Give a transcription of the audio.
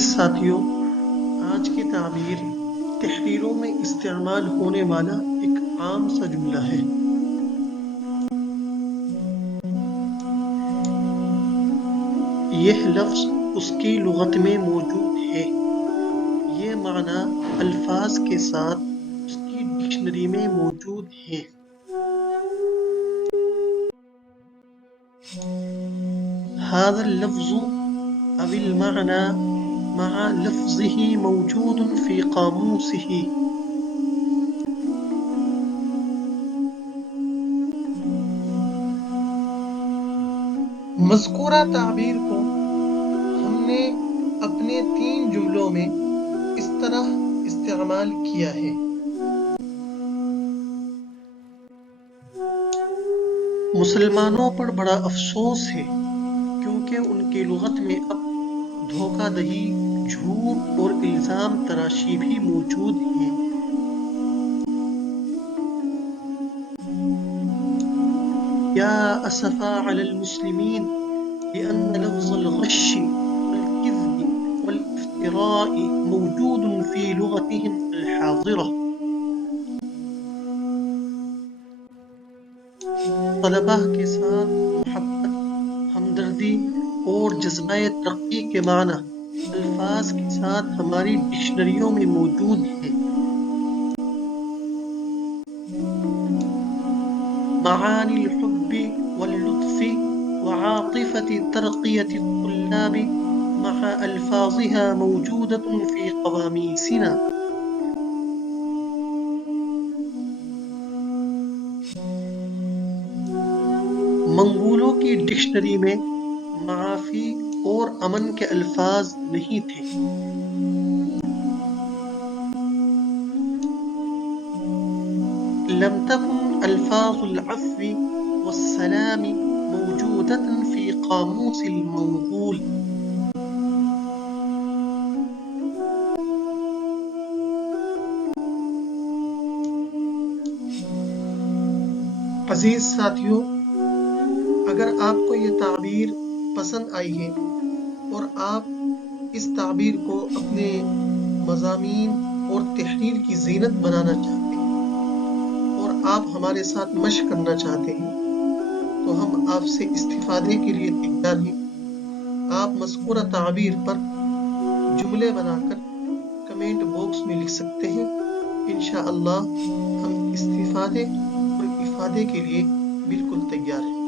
ساتھیوں، آج کی تعبیر تحریروں میں استعمال ہونے والا ایک عام سا جملہ ہے۔ یہ لفظ اس کی لغت میں موجود ہے، یہ معنی الفاظ کے ساتھ اس کی ڈکشنری میں موجود ہے۔ هذا اللفظ أو المعنى مع لفظه موجود في قاموسه۔ مذکورہ تعبیر کو ہم نے اپنے 3 جملوں میں اس طرح استعمال کیا ہے۔ مسلمانوں پر بڑا افسوس ہے کیونکہ ان کی لغت میں اب دھوکہ دہی، جھوٹ اور الزام تراشی بھی موجود ہیں۔ یا اسفا علی المسلمین لأن لفظ الغش والكذب والافتراء موجود في لغتهم الحاضرة۔ طلباء کے ساتھ محبت، ہمدردی اور جذبہ ترقی کے معنی الفاظ کے ساتھ ہماری ڈکشنریوں میں موجود ہیں۔ معانی الحب واللطف وعاطفة ترقية الطلاب مع ألفاظها موجودة في قواميسنا۔ منگولوں کی ڈکشنری میں معافی اور امن کے الفاظ نہیں تھے۔ لم تكن الفاظ العفو والسلام موجودة في قاموس المنغول۔ عزیز ساتھیوں، اگر آپ کو یہ تعبیر پسند آئی ہے اور آپ اس تعبیر کو اپنے مضامین اور تحریر کی زینت بنانا چاہتے ہیں اور آپ ہمارے ساتھ مشق کرنا چاہتے ہیں تو ہم آپ سے استفادے کے لیے تیار ہیں۔ آپ مذکورہ تعبیر پر جملے بنا کر کمنٹ باکس میں لکھ سکتے ہیں۔ انشاءاللہ ہم استفادے اور افادے کے لیے بالکل تیار ہیں۔